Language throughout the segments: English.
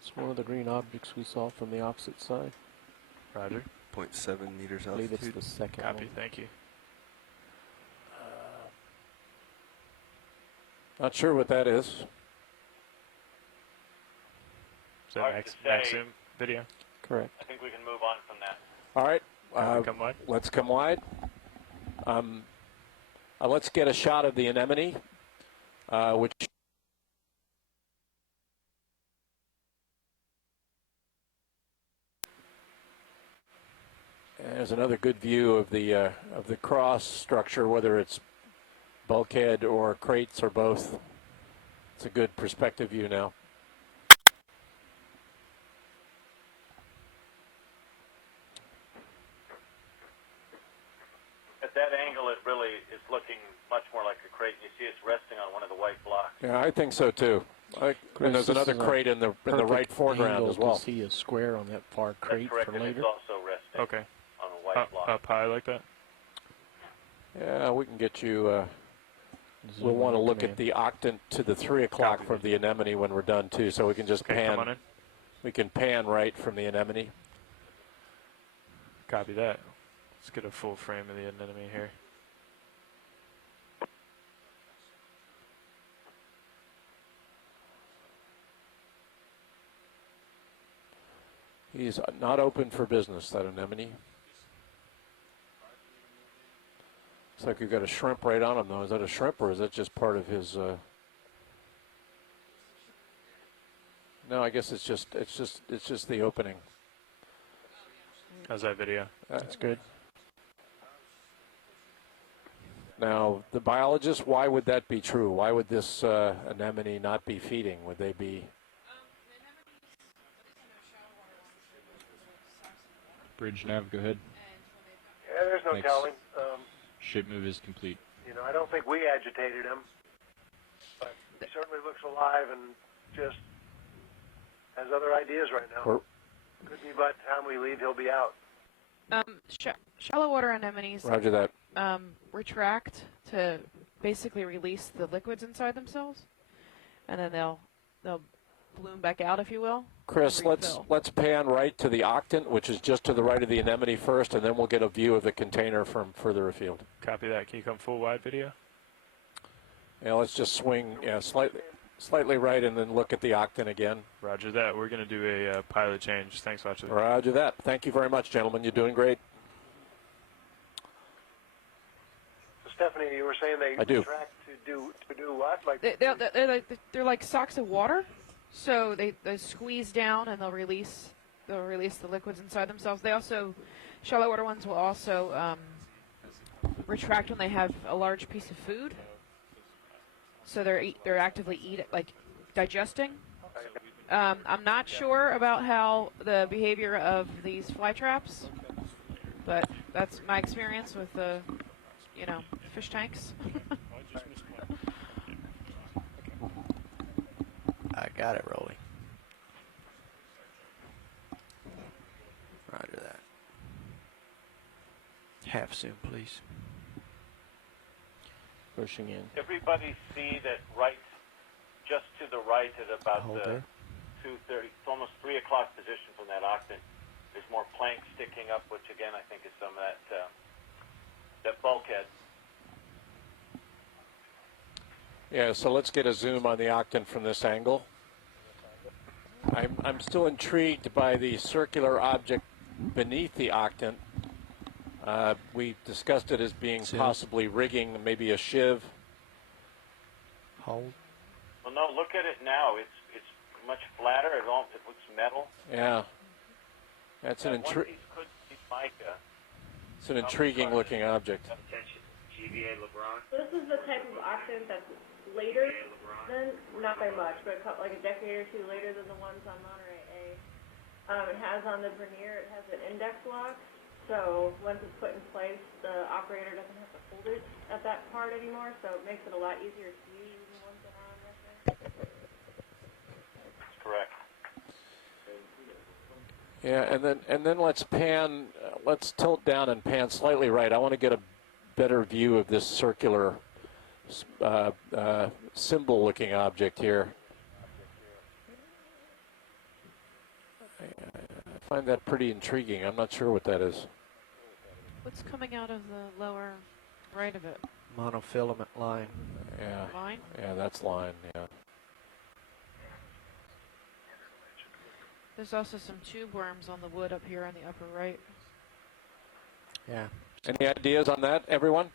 It's one of the green objects we saw from the opposite side. Roger. 0.7 meters I believe altitude. it's the second Copy, one. thank you. Not sure what that is. Is that Maxim video? Correct. I think we can move on from that. All right. Come wide. Let's come wide. Let's get a shot of the anemone, which there's another good view of the cross structure, whether it's bulkhead or crates or both. It's a good perspective view now. At that angle, it really is looking much more like a crate. You see it's resting on one of the white blocks. Yeah, I think so too. And there's another crate in the right foreground as well. To see a square on that far crate That's correct, for and later. it's also resting Okay. on a white block. Up high like that? Yeah, we can get you. We'll want to look at the octant to the 3 o'clock Copy. from the anemone when we're done too, so we can just Okay, come on pan. in. We can pan right from the anemone. Copy that. Let's get a full frame of the anemone here. He's not open for business, that anemone. Looks like we've got a shrimp right on him, though. Is that a shrimp, or is that just part of his? No, I guess it's just the opening. How's that video? That's good. Now, the biologist, why would that be true? Why would this anemone not be feeding? Would they be? Bridge nav, go ahead. Yeah, there's no Thanks. telling. Ship move is complete. You know, I don't think we agitated him, but he certainly looks alive and just has other ideas right now. Could be by the time we leave, he'll be out. Shallow water anemones Roger that. retract to basically release the liquids inside themselves, and then they'll bloom back out, if you will. Chris, let's pan right to the octant, which is just to the right of the anemone first, and then we'll get a view of the container from further afield. Copy that. Can you come full wide video? Yeah, let's just swing slightly right and then look at the octant again. Roger that. We're going to do a pilot change. Thanks, Watcher. Roger that. Thank you very much, gentlemen. You're doing great. So Stephanie, you were saying they I do. retract to do what? Like They're like socks of water, so they squeeze down and they'll release the liquids inside themselves. They also, shallow water ones will also retract when they have a large piece of food. So they're actively digesting. I'm not sure about how the behavior of these fly traps, but that's my experience with the, fish tanks. I got it rolling. Roger that. Half zoom, please. Pushing in. Everybody see that just to the right at about the 2:30, almost 3 o'clock position from that octant. There's more plank sticking up, which again I think is some of that bulkhead. Yeah, so let's get a zoom on the octant from this angle. I'm still intrigued by the circular object beneath the octant. We discussed it as being possibly rigging, maybe a shiv. Hold. Well, no, look at it now. It's much flatter. It looks metal. Yeah, that's One piece could be mica. it's an intriguing looking object. Attention, GVA LeBron. This is the type of octant that's later than, not by much, but like a decade or two later than the ones on Monterey A. It has on the vernier, it has an index lock, so once it's put in place, the operator doesn't have to hold it at that part anymore, so it makes it a lot easier to use than the ones that are on this. That's correct. Yeah, and then let's pan. Let's tilt down and pan slightly right. I want to get a better view of this circular symbol-looking object here. I find that pretty intriguing. I'm not sure what that is. What's coming out of the lower right of it? Monofilament line. Yeah. Line? Yeah, that's line, yeah. There's also some tube worms on the wood up here on the upper right. Yeah. Any ideas on that, everyone?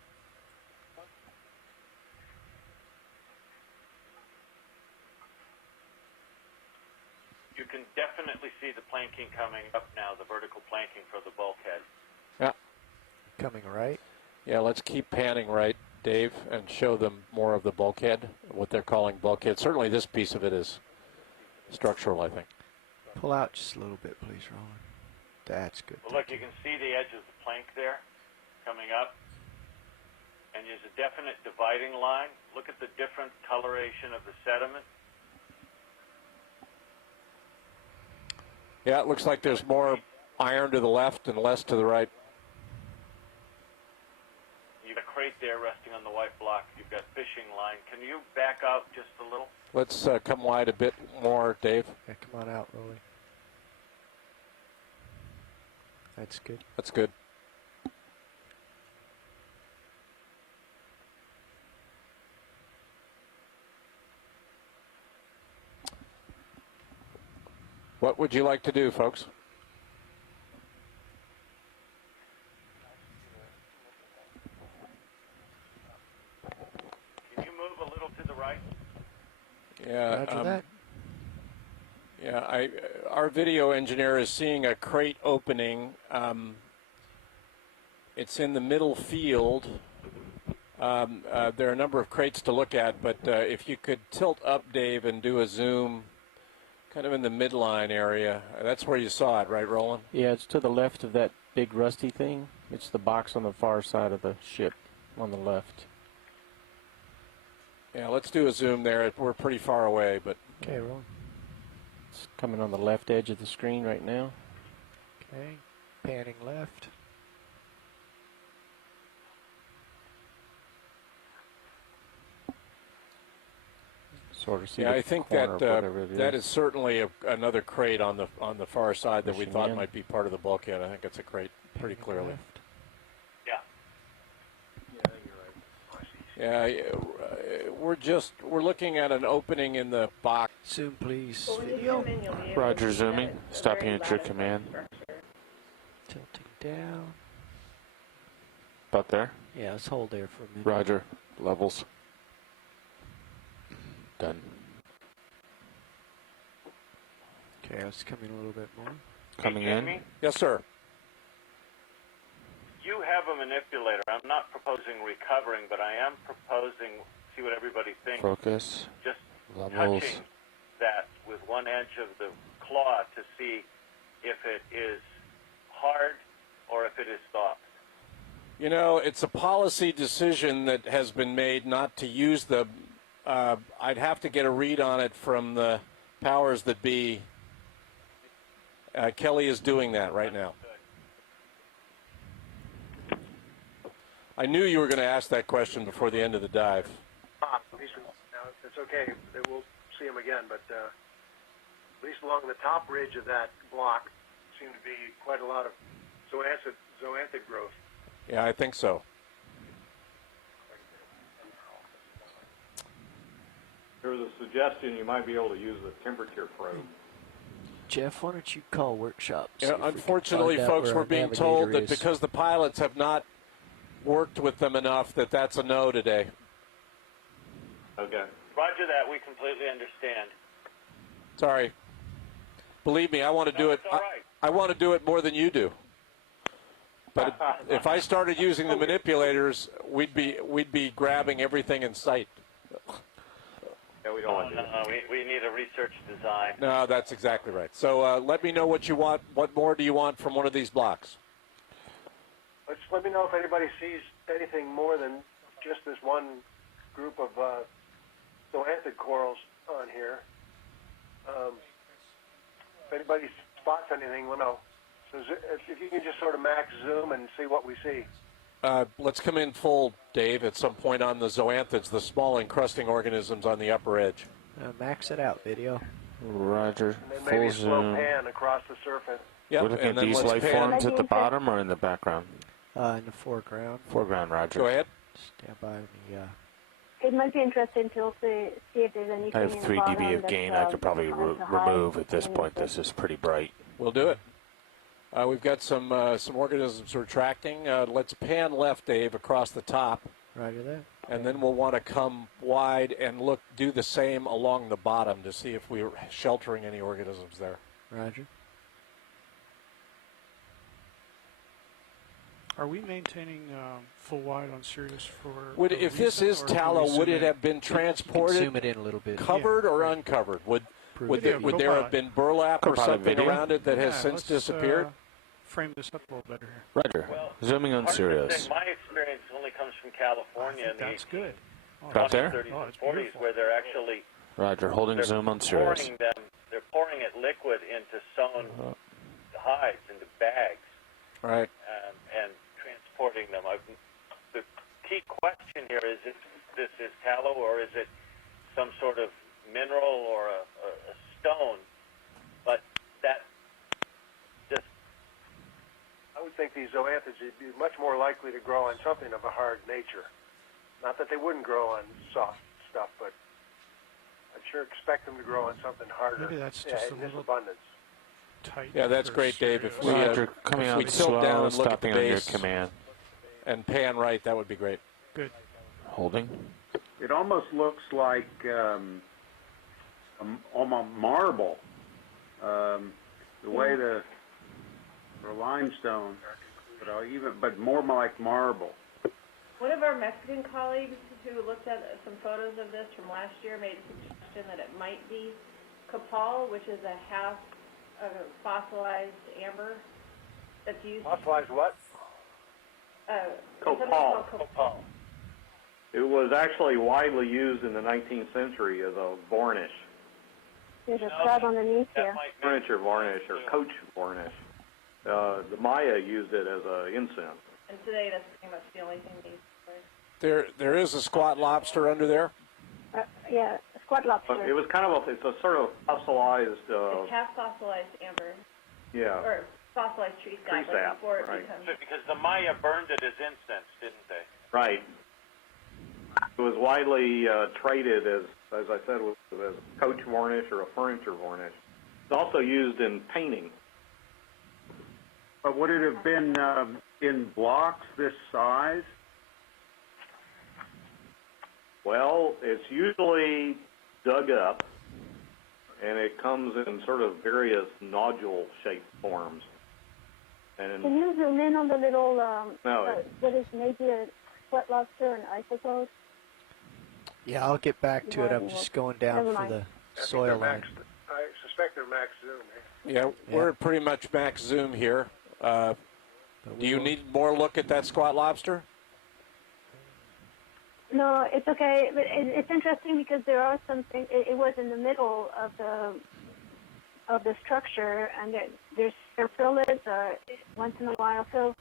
You can definitely see the planking coming up now, the vertical planking for the bulkhead. Yeah. Coming right. Yeah, let's keep panning right, Dave, and show them more of the bulkhead, what they're calling bulkhead. Certainly this piece of it is structural, I think. Pull out just a little bit, please, Roland. That's good. Well, look, you can see the edge of the plank there coming up. And there's a definite dividing line. Look at the different coloration of the sediment. Yeah, it looks like there's more iron to the left and less to the right. You've got a crate there resting on the white block. You've got fishing line. Can you back out just a little? Let's come wide a bit more, Dave. Yeah, come on out, Rolly. That's good. That's good. What would you like to do, folks? Can you move a little to the right? Yeah. Roger that. Yeah, our video engineer is seeing a crate opening. It's in the middle field. There are a number of crates to look at, but if you could tilt up, Dave, and do a zoom kind of in the midline area. That's where you saw it, right, Roland? Yeah, it's to the left of that big rusty thing. It's the box on the far side of the ship on the left. Yeah, let's do a zoom there. We're pretty far away, but... Okay, Roland. It's coming on the left edge of the screen right now. Okay. Panning left. Sort of see Yeah, the I think corner that of whatever it that is certainly another crate on the far side that we Pushing thought in. might be part of the bulkhead. I think it's a crate pretty Panning clearly. left. Yeah. Yeah, we're looking at an opening in the box. Zoom, please. Well, when you Video. come in, you'll be able Roger, to see zooming. that it's a Stop very unit your lattice command. structure. Tilting down. About there. Yeah, let's hold there for a minute. Roger. Levels. Done. Okay, let's come in a little bit more. Coming Hey, in. Jamie, Yes, sir. you have a manipulator. I'm not proposing recovering, but I am proposing, see what everybody thinks, Focus. just Levels. touching that with one edge of the claw to see if it is hard or if it is soft. You know, it's a policy decision that has been made not to use the. I'd have to get a read on it from the powers that be. Kelly is doing that right now. I knew you were going to ask that question before the end of the dive. Now, it's okay. We'll see him again, but at least along the top ridge of that block seemed to be quite a lot of zoanthic growth. Yeah, I think so. There's a suggestion you might be able to use the temperature probe. Jeff, why don't you call workshop? see Yeah, if we can unfortunately, find out folks, where we're our being told navigator that is. because the pilots have not worked with them enough, that's a no today. Okay. Roger that. We completely understand. Sorry. Believe me, I want to do it. It's all right. I want to do it more than you do. But if I started using the manipulators, we'd be grabbing everything in sight. Yeah, we don't want to do that. No, we need a research design. No, that's exactly right. So let me know what you want. What more do you want from one of these blocks? Let me know if anybody sees anything more than just this one group of zoanthic corals on here. If anybody spots anything, let me know. So if you can just sort of max zoom and see what we see. Let's come in full, Dave, at some point on the zoanthids, the small encrusting organisms on the upper edge. Max it out, video. Roger. And then Full maybe slow zoom. pan across the surface. Yep, We're looking and at then these let's life pan. forms at the bottom or in the background? In the foreground. Foreground, Roger. Go ahead. Stand by me. It might be interesting to also see if there's anything I have in 3 the bottom dB of that's, gain I could probably hard to hide. remove at this point. This is pretty bright. We'll do it. We've got some organisms retracting. Let's pan left, Dave, across the top. Roger that. And then we'll want to come wide and do the same along the bottom to see if we're sheltering any organisms there. Roger. Are we maintaining full wide on Sirius for? If this is tallow, would it have been transported, zoom it in a little bit. covered or uncovered? Would there have been burlap or something around it that has since disappeared? Frame this up a little better here. Roger. Zooming on Sirius. My experience only comes from California in That's good. About there? 30s and 40s, where they're actually Roger. Holding zoom on Sirius. they're pouring it liquid into sewn hides, into bags, Right. and transporting them. The key question here is if this is tallow or is it some sort of mineral or a stone, but that just... I would think these zoanthids would be much more likely to grow on something of a hard nature. Not that they wouldn't grow on soft stuff, but I'd sure expect them to grow on something harder. Maybe that's just in a this little abundance. tight. Yeah, that's great, Dave. If we, Roger. Coming if we out tilt down slow, and look at the stopping on your base command. and pan right, that would be great. Good. Holding. It almost looks like almost marble. The way the limestone, but more like marble. One of our Mexican colleagues who looked at some photos of this from last year made a suggestion that it might be copal, which is a half fossilized amber that's used. Fossilized what? Copal. Copal. It was actually widely used in the 19th century as a varnish, There's a scrub underneath here. furniture varnish or coach varnish. The Maya used it as an incense. And today that's pretty much the only thing they use for it. There is a squat lobster under there. Yeah, squat lobster. It was kind of it's a sort of fossilized. It's half fossilized amber, Yeah. or fossilized tree sap, Tree sap, before it right. becomes... Because the Maya burned it as incense, didn't they? Right. It was widely traded as I said, as a coach varnish or a furniture varnish. It's also used in painting. But would it have been in blocks this size? Well, it's usually dug up, and it comes in sort of various nodule-shaped forms. And Can you zoom in on the little, No, what is maybe a sweat lobster and isopode? Yeah, I'll get back to it. I'm just going down Never for mind. the soil line. I suspect they're max zoom. Yeah, we're at pretty much max zoom here. Do you need more look at that squat lobster? No, it's okay. But it's interesting because there are some things. It was in the middle of the structure, and there's pillars once in a while. So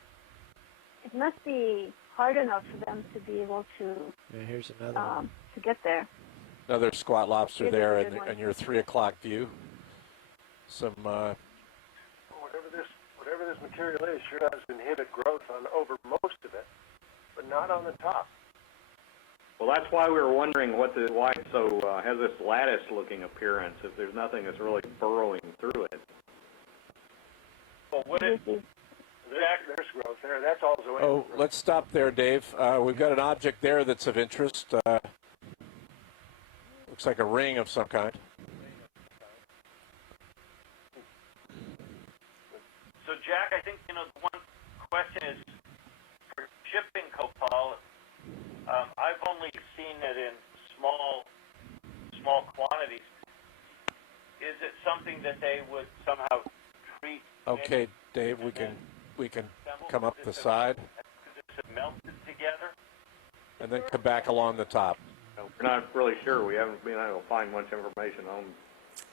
it must be hard enough for them to be able to. Yeah, here's another one. To get there. Another squat lobster It is there a good in one. your 3 o'clock view. Some Whatever this material is, sure does inhibit growth over most of it, but not on the top. well, that's why we were wondering why it has this lattice-looking appearance. If there's nothing that's really burrowing through it. Well, would it... There's growth there. That's all zoanthid. Oh, let's stop there, Dave. We've got an object there that's of interest. Looks like a ring of some kind. So, Jack, I think, the one question is, for shipping copal, I've only seen it in small quantities. Is it something that they would somehow treat? Okay, Dave, we can come up the side Is it melted together? and then come back along the top. We're not really sure. We haven't been able to find much information on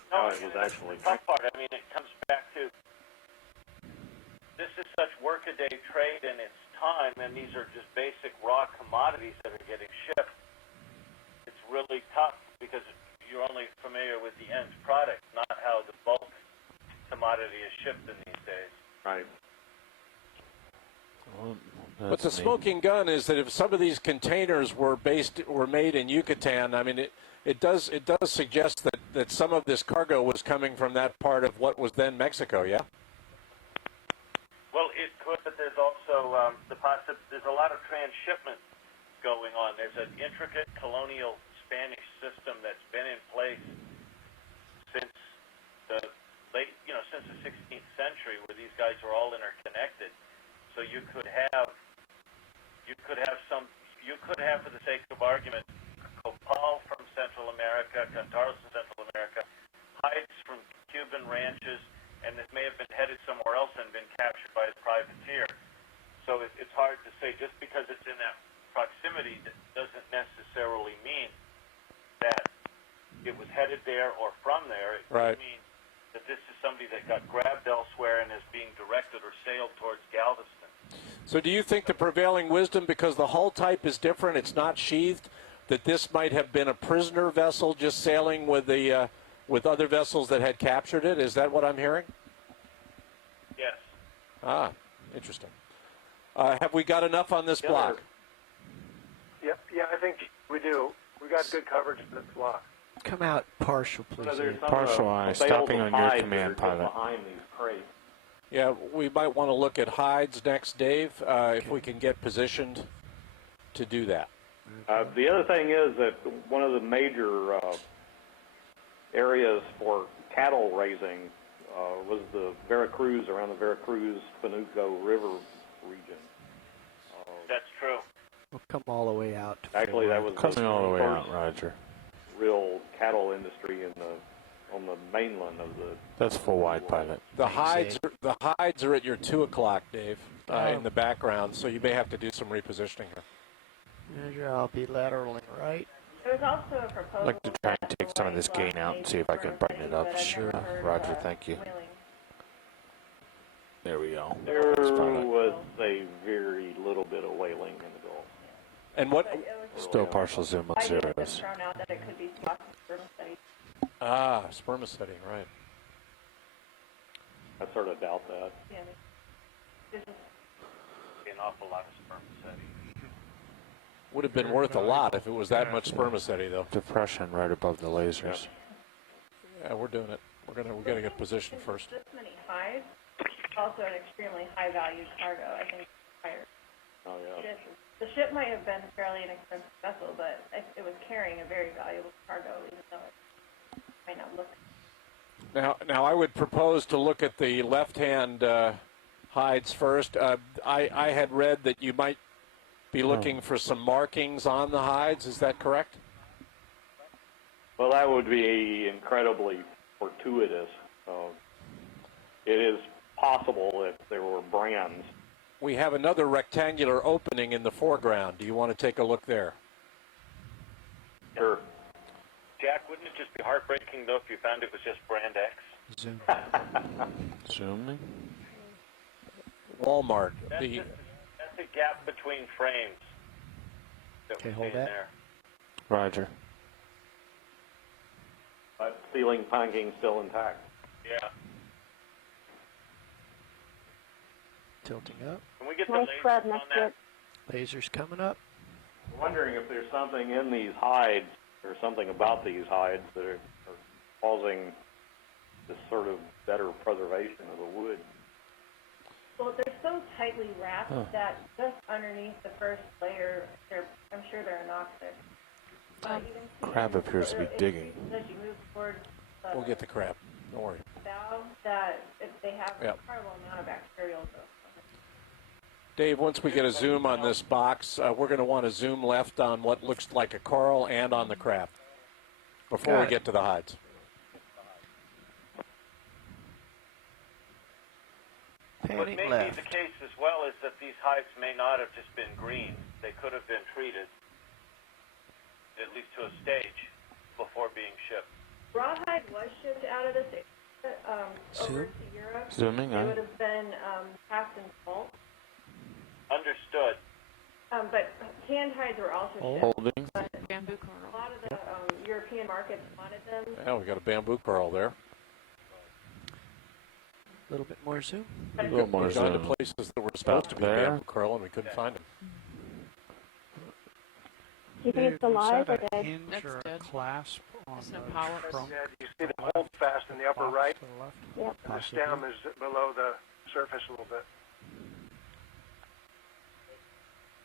how it was actually. The tough part, I mean, it comes back to this is such workaday trade, and it's time, and these are just basic raw commodities that are getting shipped, it's really tough because you're only familiar with the end product, not how the bulk commodity is shipped in these days. Right. Well, But the that's neat. smoking gun is that if some of these containers were made in Yucatan, I mean, it does suggest that some of this cargo was coming from that part of what was then Mexico, yeah? Well, it could, but there's also there's a lot of transshipment going on. There's an intricate colonial Spanish system that's been in place since the since the 16th century, where these guys are all interconnected. So you could have, for the sake of argument, copal from Central America, cantaros from Central America, hides from Cuban ranches, and this may have been headed somewhere else and been captured by a privateer. So it's hard to say. Just because it's in that proximity doesn't necessarily mean that it was headed there or from there. It Right. means that this is somebody that got grabbed elsewhere and is being directed or sailed towards Galveston. So do you think the prevailing wisdom, because the hull type is different, it's not sheathed, that this might have been a prisoner vessel just sailing with the with other vessels that had captured it? Is that what I'm hearing? Yes. Ah, interesting. Have we got enough on this block? Yeah, I think we do. We got good coverage for this block. Come out partial, please. So there's Ian. some Partial eye, bales stopping of on your hides command, that are just pilot. behind these crates. Yeah, we might want to look at hides next, Dave, if we can get positioned to do that. The other thing is that one of the major areas for cattle raising was the Veracruz, around the Veracruz-Panuco River region. That's true. We'll come all the way out. to Actually, that Fort was Coming all the way first out, Roger. real cattle industry on the mainland of the. That's full wide, pilot. The hides are at your 2 o'clock, Dave, in the background, so you may have to do some repositioning here. Roger, I'll be lateraling right. There's also a proposal. I'd like to try and take some of this gain out and see if I can brighten it up. Sure. Roger, thank you. There we go. There That's fine. was a very little bit of whaling in the Gulf. And what? Still partial zoom on Ideas have zeros. thrown out that it could be spermaceti. Spermaceti, right. I sort of doubt that. Yeah, there's An awful lot of spermaceti. Would have been worth a lot if it was that much spermaceti, though. Depression right above the lasers. Yeah, we're doing it. We're gonna get positioned first. this many hides. Also an extremely high valued cargo. I think higher. Oh yeah. The ship might have been a fairly inexpensive vessel, but it was carrying a very valuable cargo, even though it might not look. Now I would propose to look at the left-hand hides first. I had read that you might be looking for some markings on the hides. Is that correct? Well, that would be incredibly fortuitous. It is possible if there were brands. We have another rectangular opening in the foreground. Do you want to take a look there? Sure. Jack, wouldn't it just be heartbreaking, though, if you found it was just brand X? Zoom. Zooming? Walmart. That's a gap between frames that Okay, we're hold seeing that. there. Roger. But ceiling planking still intact. Yeah. Tilting up. Can we get the Nice lasers club, on nice that? grip. Lasers coming up. I'm wondering if there's something in these hides or something about these hides that are causing this sort of better preservation of the wood. Well, they're so tightly wrapped that just underneath the first layer, I'm sure they're anoxic. You can see Crab appears to be digging. As you move towards the We'll get the crab. Don't worry. bow, that if they have Yep. an incredible amount of bacterial growth. Dave, once we get a zoom on this box, we're going to want to zoom left on what looks like a coral and on the crab before we get to the hides. What may be the case as well is that these hides may not have just been green. They could have been treated, at least to a stage, before being shipped. Rawhide was shipped out of this area over to Europe. Zooming, They huh? would have been cast in salt. Understood. hides were also shipped. Holding. But Bamboo a coral. lot of the European markets wanted them. Yeah, we got a bamboo coral there. A little bit more zoom. A little more We've gone to zoom. places that were supposed to be there. bamboo coral, and we couldn't find them. Do you think it's alive or Is that a dead? hinge That's or a dead. clasp on There's the no power. trunk? Yeah, do you see the hold fast in the upper Box right? to the left? Yep. And the stem is below the surface a little bit.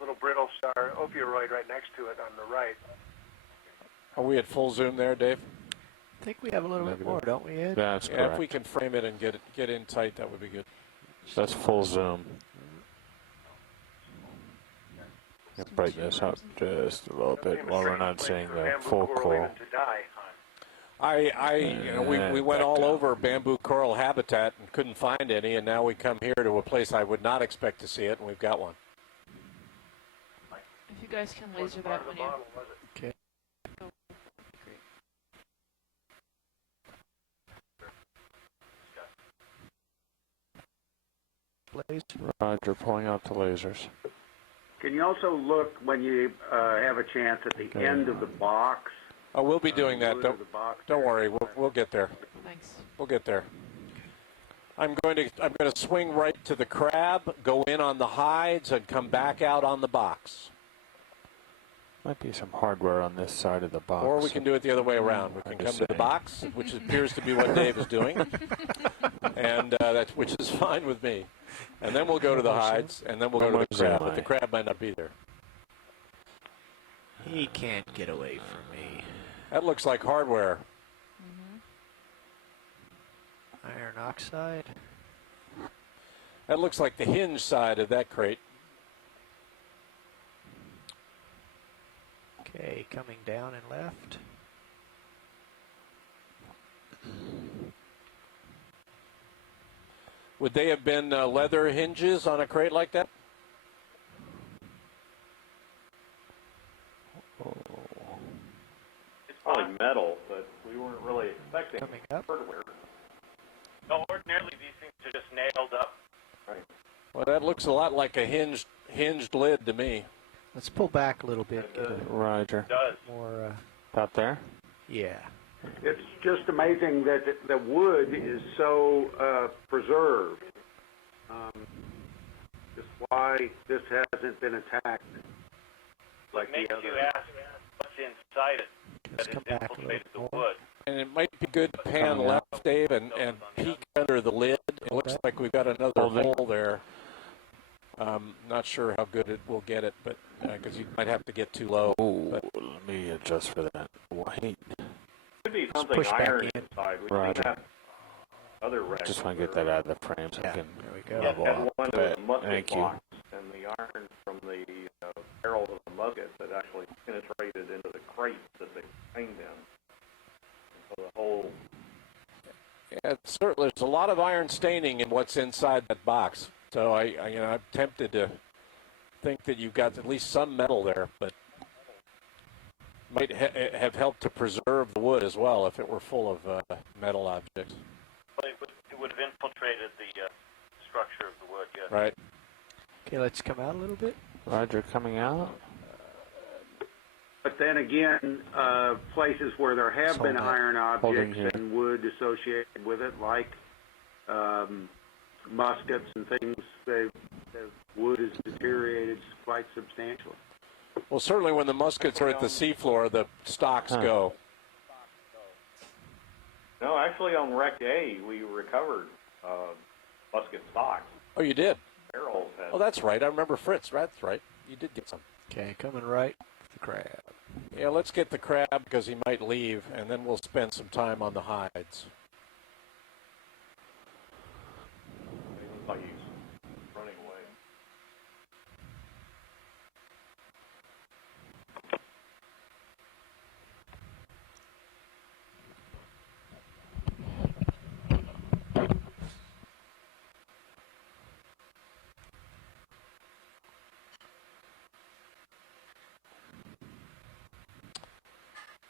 Little brittle star opioid right next to it on the right. Are we at full zoom there, Dave? I think we have a little bit Negative. more, don't we, Ed? That's Yeah, correct. if we can frame it and get in tight, that would be good. That's full zoom. Let's brighten this up just a little bit while we're not seeing the full coral. We went all over bamboo coral habitat and couldn't find any, and now we come here to a place I would not expect to see it, and we've got one. If you guys can laser that when you. Okay. Great. Blaze. Roger, pulling out the lasers. Can you also look when you have a chance at the end of the box? Oh, we'll be doing that. Don't worry. We'll get there. Thanks. We'll get there. I'm going to swing right to the crab, go in on the hides, and come back out on the box. Might be some hardware on this side of the box. Or we can do it the other way around. We can come to the box, which appears to be what Dave is doing, and which is fine with me. And then we'll go to the hides, and then we'll go to the crab. But the crab might not be there. He can't get away from me. That looks like hardware. Iron oxide. That looks like the hinge side of that crate. Okay, coming down and left. Would they have been leather hinges on a crate like that? It's probably metal, but we weren't really expecting Coming up. hardware. No, ordinarily these things are just nailed up. Right. Well, that looks a lot like a hinged lid to me. Let's pull back a little bit. Get a Roger. It does. more, About there? yeah. It's just amazing that the wood is so preserved. Just why this hasn't been attacked like It makes the you other. ask what's inside it Let's that come has back a infiltrated the little more. wood. And it might be good to pan Coming left, out. Dave, and peek under the lid. It looks like we've got another Holding. hole there. Not sure how good it will get it, but because you might have to get too low. Oh, But let me adjust for that. Wait. Could be something push back iron in. inside. We Roger. have other wrecks. Just want to get that out of the frame so I can There we go. level Had up. one But of the musket thank you. blocks and the iron from the barrels of the musket that actually penetrated into the crate that they contained in. So the whole yeah, certainly, there's a lot of iron staining in what's inside that box. So I'm tempted to think that you've got at least some metal there, but might have helped to preserve the wood as well if it were full of metal objects. But it would have infiltrated the structure of the wood, yes. Right. Okay, let's come out a little bit. Roger, coming out. But then again, places where there have Hold been that. iron Holding objects here. and wood associated with it, like muskets and things, the wood is deteriorated quite substantially. Well, certainly when the muskets are at the seafloor, the stocks go. no, actually on Wreck A we recovered musket stocks. Oh, you did? Barrels had. Oh, that's right. I remember Fritz. That's right. You did get some. Okay, coming right for the crab. Yeah, let's get the crab because he might leave, and then we'll spend some time on the hides. Like he's running away.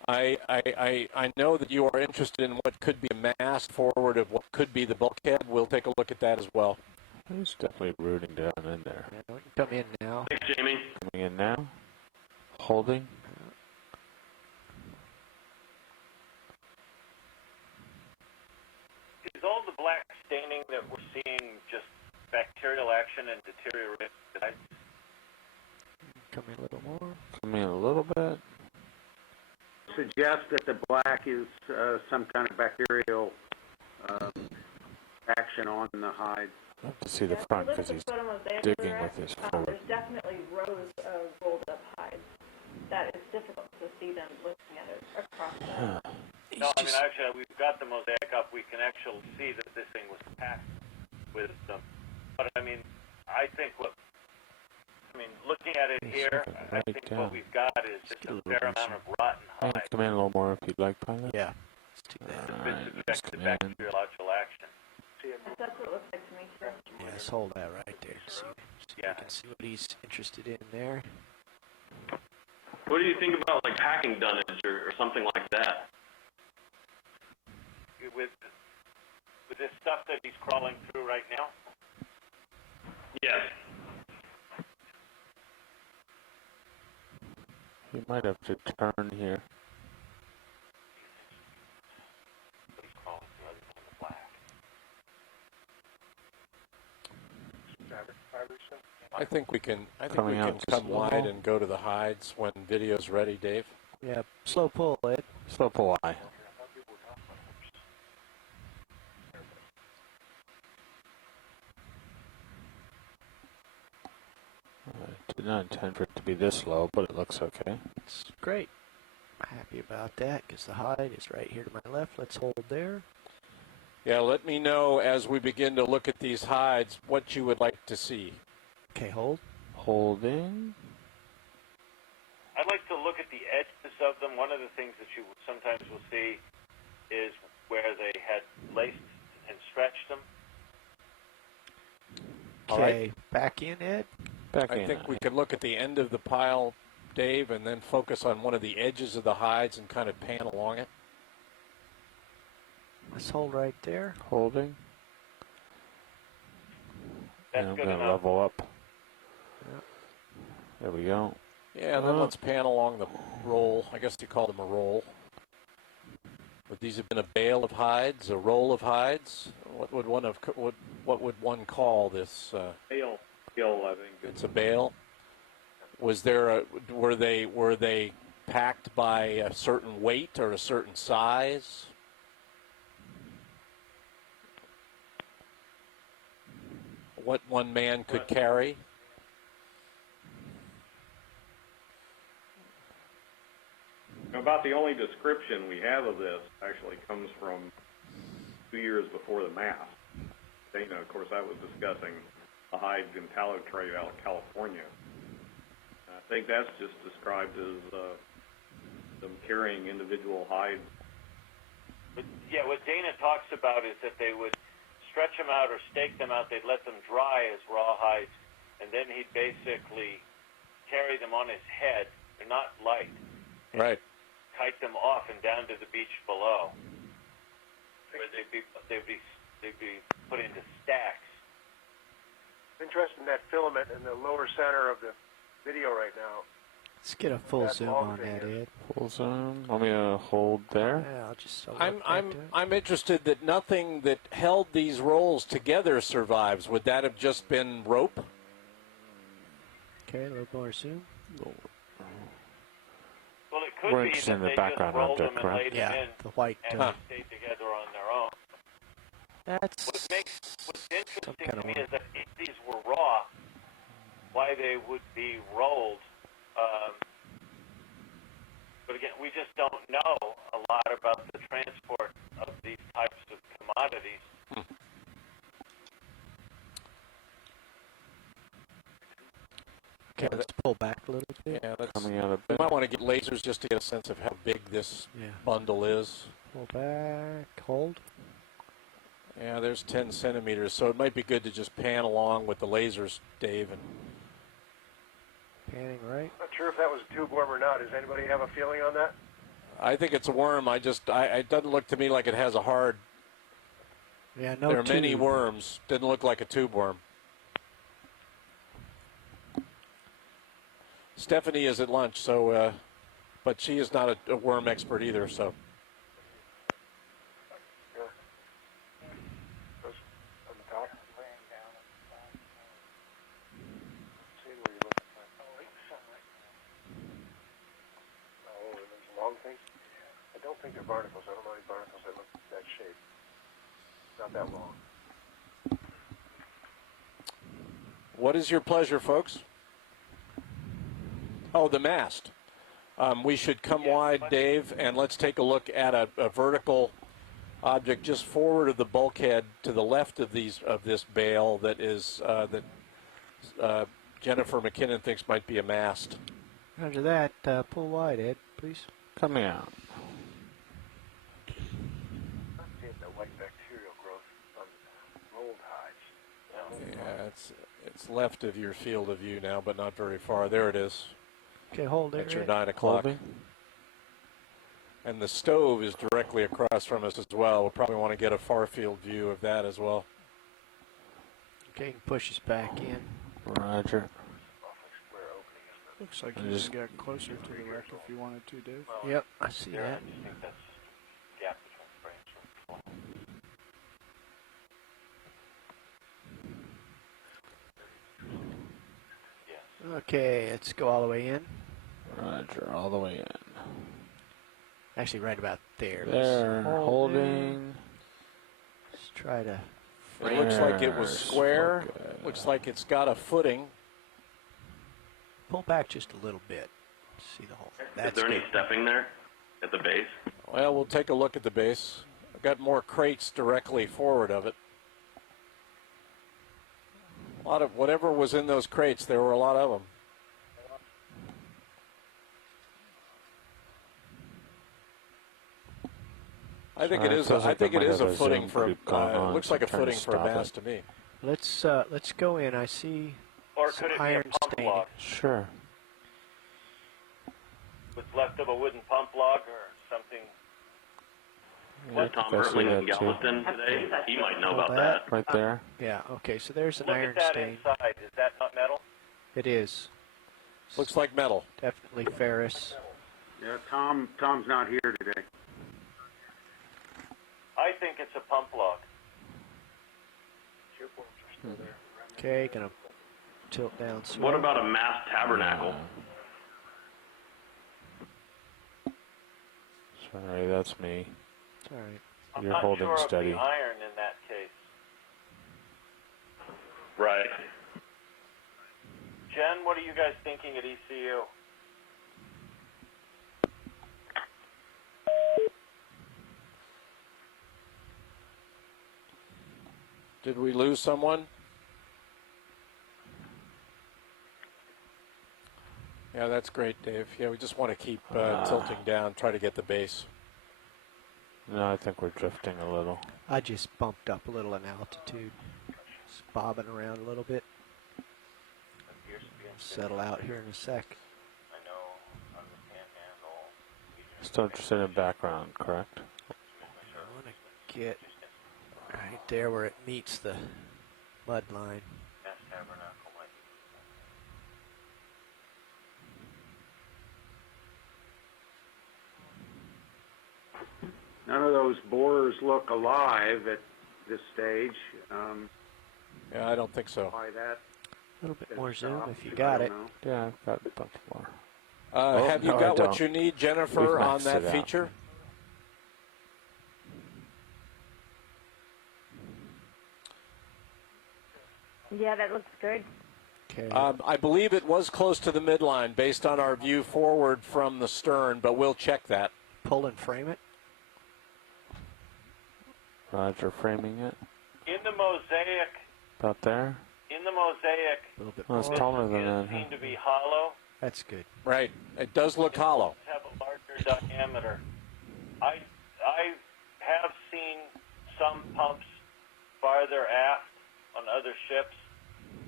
I know that you are interested in what could be a mast forward of what could be the bulkhead. We'll take a look at that as well. It's definitely rooting down in there. Yeah, we can come in now. Thanks, Jamie. Coming in now. Holding. Is all the black staining that we're seeing just bacterial action and deterioration? Come in a little more. Come in a little bit. Suggest that the black is some kind of bacterial action on the hide. I have to see the front because he's digging with his forward. There's definitely rows of rolled up hides. That is difficult to see them looking at it across the... No, I mean, actually, we've got the mosaic up. We can actually see that this thing was packed with them. But, I mean, looking at it here, I think what we've got is just a fair amount of rotten hide. Come in a little more if you'd like, pilot. Yeah, let's do that. It's been bacteriological action. That's what it looks like to me, too. Yeah, let's hold that right there. So you can see what he's interested in there. What do you think about like packing dunnage or something like that? With this stuff that he's crawling through right now? Yes. He might have to turn here. He's crawling through other than the black. I think we can Coming out come slow. wide and go to the hides when video's ready, Dave. Yeah, slow pull, Ed. Slow pull eye. I did not intend for it to be this low, but it looks okay. It's great. Happy about that because the hide is right here to my left. Let's hold there. Yeah, let me know as we begin to look at these hides what you would like to see. Okay, hold. Holding. I'd like to look at the edges of them. One of the things that you sometimes will see is where they had laced and stretched them. Okay, back in, Ed. Back I in. think we could look at the end of the pile, Dave, and then focus on one of the edges of the hides and kind of pan along it. Let's hold right there. Holding. That's and I'm good going to enough. level up. Yep. There we go. Yeah, then let's pan along the roll. I guess you call them a roll. Would these have been a bale of hides, a roll of hides? What would one call this? Bale, I think. It's a bale. Was there were they packed by a certain weight or a certain size? What one man could carry? About the only description we have of this actually comes from 2 years before the mass. Dana, of course, I was discussing the hides and tallow trade out of California. I think that's just described as them carrying individual hides. But yeah, what Dana talks about is that they would stretch them out or stake them out. They'd let them dry as raw hides, and then he'd basically carry them on his head. They're not light. Right. Kite them off and down to the beach below, where they'd be put into stacks. Interesting that filament in the lower center of the video right now. Let's get a full That zoom long on thing that, is- Ed. Full zoom. Want me to hold there? Yeah, I'll just. I'm interested that nothing that held these rolls together survives. Would that have just been rope? Okay, a little more zoom. Well, it could We're be interested that in the they background just rolled object, them and correct? laid them Yeah, in, the white. and they stayed together on their own. That's What's interesting kind to of me one. is that if these were raw, why they would be rolled. But again, we just don't know a lot about the transport of these types of commodities. Okay, let's pull back a little bit. Yeah, that's. Coming out of We bed. might want to get lasers just to get a sense of how big this Yeah. bundle is. Pull back. Hold. Yeah, there's 10 centimeters, so it might be good to just pan along with the lasers, Dave. And Panning right. Not sure if that was a tube worm or not. Does anybody have a feeling on that? I think it's a worm. It doesn't look to me like it has a hard. Yeah, no. There are many tube. worms. Didn't look like a tube worm. Stephanie is at lunch, so, but she is not a worm expert either, so. I don't think they're barnacles. I don't know any barnacles that look that shape. Not that long. What is your pleasure, folks? Oh, the mast. We should come wide, Dave, and let's take a look at a vertical object just forward of the bulkhead to the left of this bale that is Jennifer McKinnon thinks might be a mast. Roger that. Pull wide, Ed, please. Coming out. I'm seeing the white bacterial growth on rolled hides. Yeah, it's left of your field of view now, but not very far. There it is. Okay, hold it. At your 9 o'clock. And the stove is directly across from us as well. We'll probably want to get a far field view of that as well. Okay, push us back in. Roger. Looks like you just got closer to the wreck if you wanted to, Dave. Yep, I see that. I think that's gap between frames. Okay, let's go all the way in. Roger, all the way in. Actually, right about there. There, holding. Let's try to. It looks like it was square. Looks like it's got a footing. Pull back just a little bit. See the whole thing. Is there any stepping there at the base? Well, we'll take a look at the base. I've got more crates directly forward of it. A lot of whatever was in those crates, there were a lot of them. I think it is. I think it is a footing for. It looks like a footing for a mast to me. Let's go in. I see Or some could it be iron a pump staining. log? Sure. What's left of a wooden pump log or something? Was Tom Ertling in Galveston today? He might know about that. Right there. Yeah. Okay. So there's an Look iron at that stain. inside. Is that not metal? It is. Looks like metal. Definitely ferrous. Yeah, Tom's not here today. I think it's a pump log. Okay, gonna tilt down. Slow. What about a mast tabernacle? Sorry, that's me. It's all right. I'm You're not holding sure steady. of the iron in that case. Right. Jen, what are you guys thinking at ECU? Did we lose someone? Yeah, that's great, Dave. Yeah, we just want to keep tilting down, try to get the base. No, I think we're drifting a little. I just bumped up a little in altitude. Just bobbing around a little bit. Settle out here in a sec. I know on the panhandle. Still interested in background, correct? I want to get right there where it meets the mud line. Mast tabernacle might be. None of those borers look alive at this stage. Yeah, I don't think so. Why that? A little bit more zoom if you got it. Yeah, I've got a bunch more. Have you no, got I what don't. you need, Jennifer, We've on maxed that it out. feature? Yeah, that looks good. Okay. I believe it was close to the midline based on our view forward from the stern, but we'll check that. Pull and frame it. Roger, framing it. In the mosaic, About there. A little bit Well, it's more. taller than it that. seemed to be hollow. That's good. Right. It does look hollow. Have a larger diameter. I have seen some pumps farther aft on other ships.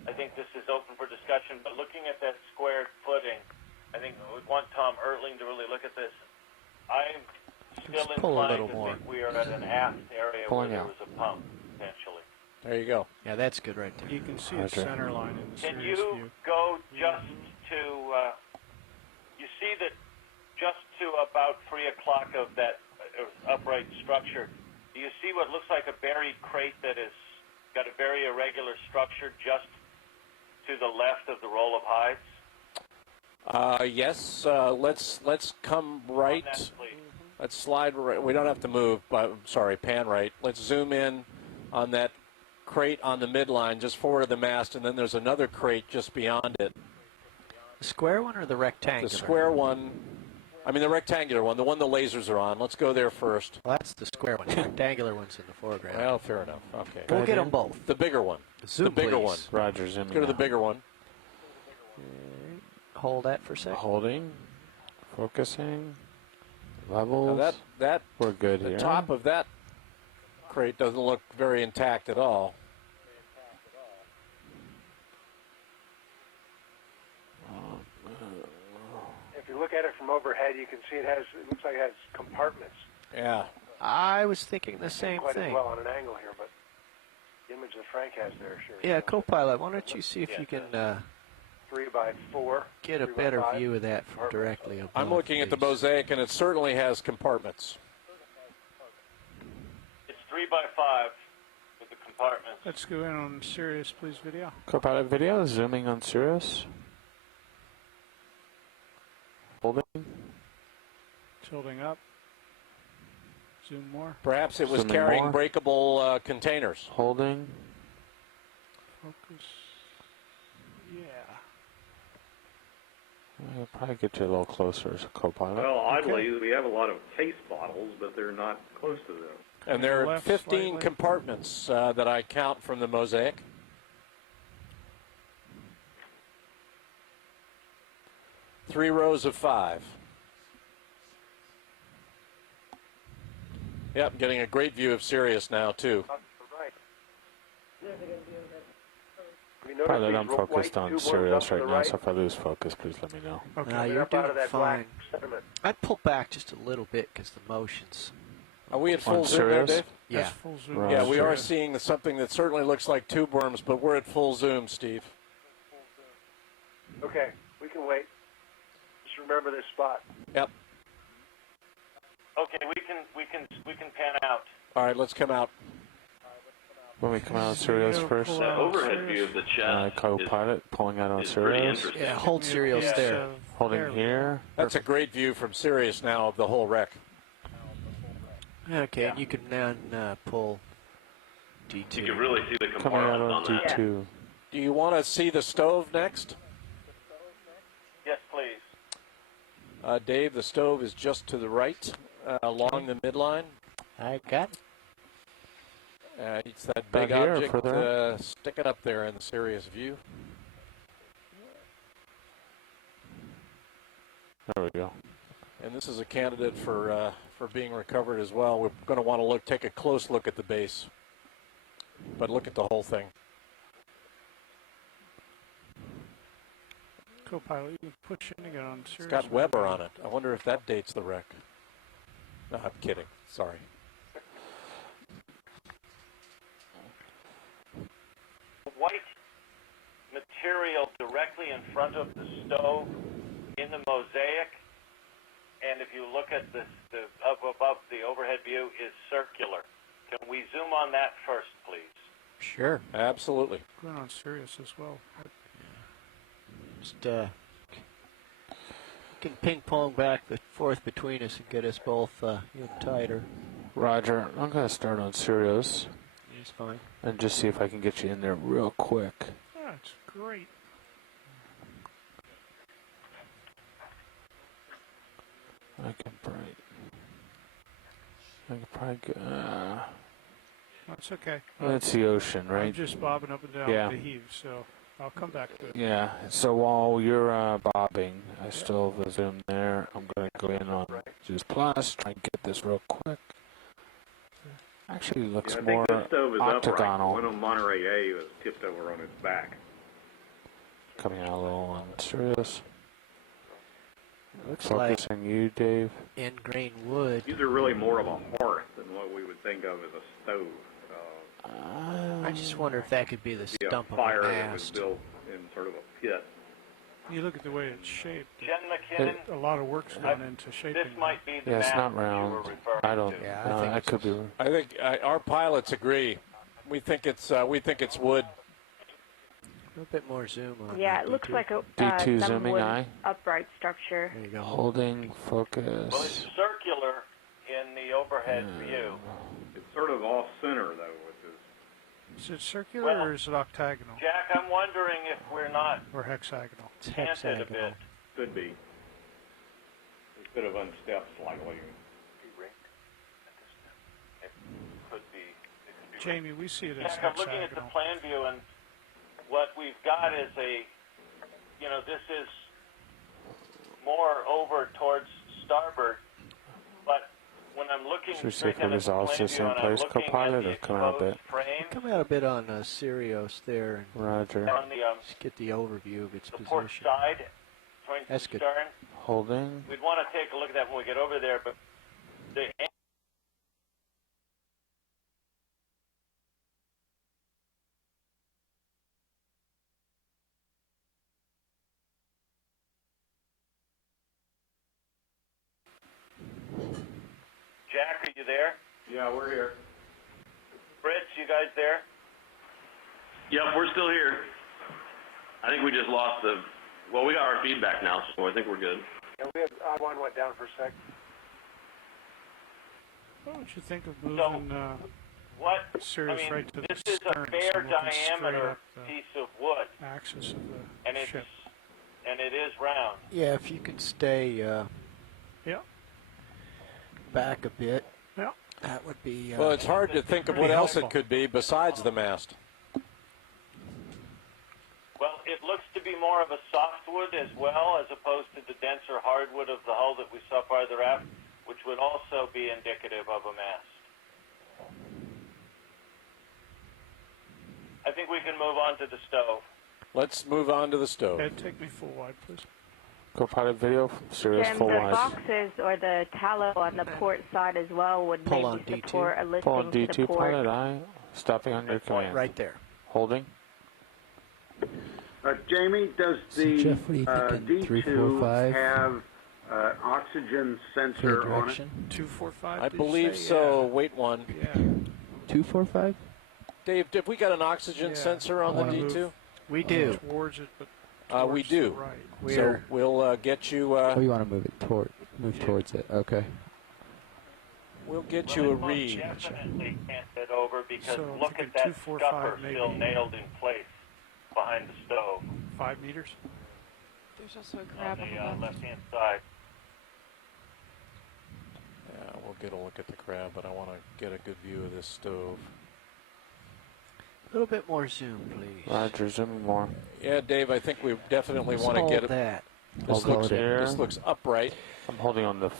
I think this is open for discussion, but looking at that squared footing, I think we want Tom Ertling to really look at this. I'm still Just pull a inclined little to more. think we are at an aft area Pulling where there out. was a pump, potentially. There you go. Yeah, that's good right there. You can see a Roger. center line in the Can serious you view. go just to about 3 o'clock of that upright structure, do you see what looks like a buried crate that has got a very irregular structure just to the left of the roll of hides? Yes. Let's come right. That, please. Let's slide right. We don't have to move, but I'm sorry, pan right. Let's zoom in on that crate on the midline, just forward of the mast, and then there's another crate just beyond it. The square one or the rectangular? The square one. I mean, the rectangular one, the one the lasers are on. Let's go there first. Well, that's the square one. The rectangular one's in the foreground. Well, fair enough. Okay. We'll get them both. The bigger one. Zoom, the bigger please. one. Roger, zoom Let's go to the bigger one. Hold that for a second. Holding. Focusing. Levels. Now that we're good the here. The top of that crate doesn't look very intact at all. If you look at it from overhead, you can see it looks like it has compartments. Yeah. I was thinking the same Quite thing. as well on an angle here, but the image that Frank has there sure. Yeah, co-pilot, why don't you see if you can 3 by 4. get a 3 by better 5. view of that from directly above. I'm looking at the mosaic, and it certainly has compartments. It's 3 by 5 with the compartments. Let's go in on Sirius, please, video. Copilot video, zooming on Sirius. Holding. Tilting up. Zoom more. Perhaps it was Zooming carrying more. breakable containers. Holding. Focus. Yeah. I'll probably get you a little closer as a co-pilot. Well, oddly, we have a lot of case bottles, but they're not close to them. And there are Left 15 slightly. compartments that I count from the mosaic. Three rows of 5. Yep, getting a great view of Sirius now, too. Right. We notice Pilot, these I'm focused white on tube Sirius ones up to right the now, right? so if I lose focus, please let me know. Okay. No, They're you're up out doing of that fine. black sediment. I'd pull back just a little bit because the motion's. Are we at On full zoom there, Sirius? Dave? Yeah. That's full zoom. Right. Yeah, we are Sure. seeing something that certainly looks like tube worms, but we're at full zoom, Steve. Okay, we can wait. Just remember this spot. Yep. Okay, we can pan out. All right, let's come out. When we come out on Sirius first, That overhead view of the chest co-pilot pulling out on is pretty Sirius. interesting. Yeah, hold Sirius Yeah, there. so Holding there. here. That's a great view from Sirius now of the whole wreck. Okay, and you can then pull D2. You can really see the Coming out compartments on on that. D2. Do you want to see the stove next? Yes, please. Dave, the stove is just to the right along the midline. I got it. It's that big here or object further sticking up there in the Sirius view. There we go. And this is a candidate for being recovered as well. We're going to want to take a close look at the base, but look at the whole thing. Co-pilot, you can push in again on Sirius. It's got Weber on it. I wonder if that dates the wreck. No, I'm kidding. Sorry. White material directly in front of the stove in the mosaic, and if you look at the up above the overhead view is circular. Can we zoom on that first, please? Sure. Absolutely. Going on Sirius as well. Just can ping pong back and forth between us and get us both even tighter. Roger. I'm going to start on Sirius It's fine. and just see if I can get you in there real quick. That's great. I can probably go. That's okay. That's the ocean, I'm right? just bobbing up and down Yeah. with the heave, so I'll come back to it. Yeah. So while you're bobbing, I still have a zoom there. I'm going to go in on Juice Plus, try and get this real quick. Actually, looks I more think this stove is upright. The octagonal. one on Monterey A was tipped over on its back. Coming out a little on Sirius. Looks Focusing you, Dave. like ingrain wood. These are really more of a hearth than what we would think of as a stove. I just wonder if that could be the Be a stump of fire a that was mast. built in sort of a pit. You look at the way it's shaped. Jen McKinnon, A lot of work's gone into shaping. this might be the Yeah, it's mast not you were round. referring I don't. to. Yeah, I think I could be. I think our pilots agree. We think it's wood. A little bit more zoom on Yeah, that it looks D2. like a D2 some zooming wood eye. upright structure. There you go. Holding Well, it's focus. circular in the overhead view. It's sort of off center though, which is Is it circular Well, or is it octagonal Jack, I'm wondering if we're not or hexagonal? It's canted a hexagonal. bit. could be. It could have unstepped slightly. It could be. Jamie, we see it as Jack, I'm looking at the hexagonal. plan view, and what we've got is this is more over towards starboard, but when I'm looking Should we see straight if it down at the resolves plan the view same and I'm place, looking co-pilot, at the or come out a bit? exposed frame Come out a bit on Sirius there and Roger. on the just get the overview of its the port position. side, towards the That's good. stern. Holding. We'd want to take a look at that when we get over there, but the Jack, are you there? Yeah, we're here. Fritz, you guys there? Yep, we're still here. I think we just lost well, we got our feedback now, so I think we're good. Yeah, we have I-1 went down for a sec. What would you think of moving What? Sirius right to this the is a stern, so fair looking straight diameter up the piece of wood, axis of and the it's ship? and it is round. Yeah, if you could stay Yeah. back a bit, Yeah. that would be. Well, it's hard to think of what Pretty else it helpful. could be besides the mast. Well, it looks to be more of a softwood as well, as opposed to the denser hardwood of the hull that we saw farther aft, which would also be indicative of a mast. I think we can move on to the stove. Let's move on to the stove. Ed, take me full wide, please. Co-pilot video. Sirius Jim, full the wide. boxes or the tallow on the port side as well would Pull on maybe D2. support a Pull on lifting to the D2 port. pilot eye. Stopping on your command. right there. Holding. Jamie, does So the Jeff, what are you thinking? 3, 4, D2 5? have oxygen Clear sensor on it? direction. 2, 4, 5. I did you believe say? so. Wait one. Yeah. 2, 4, 5? Dave, have we got an oxygen Yeah. sensor on the Wanna D2? move We do. Towards it, but We towards do. the right. So We're we'll get you. Oh, you want to move it towards it. Okay. We'll get Well, you a it most read. definitely can't fit over because So look if you at could that 2, 4, scupper 5 still maybe. nailed in place behind the stove 5 meters. There's also a on crab on the the left. left-hand side. Yeah, we'll get a look at the crab, but I want to get a good view of this stove. a little bit more zoom, please. Roger. Zooming more. Yeah, Dave, I think we definitely Let's want to hold get it. that. This Hold looks, it here. this looks upright, I'm holding on the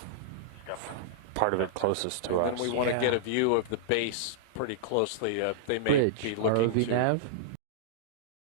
part of it closest to and us. then we want to Yeah. get a view of the base pretty closely. They may Bridge. be looking ROV to. nav.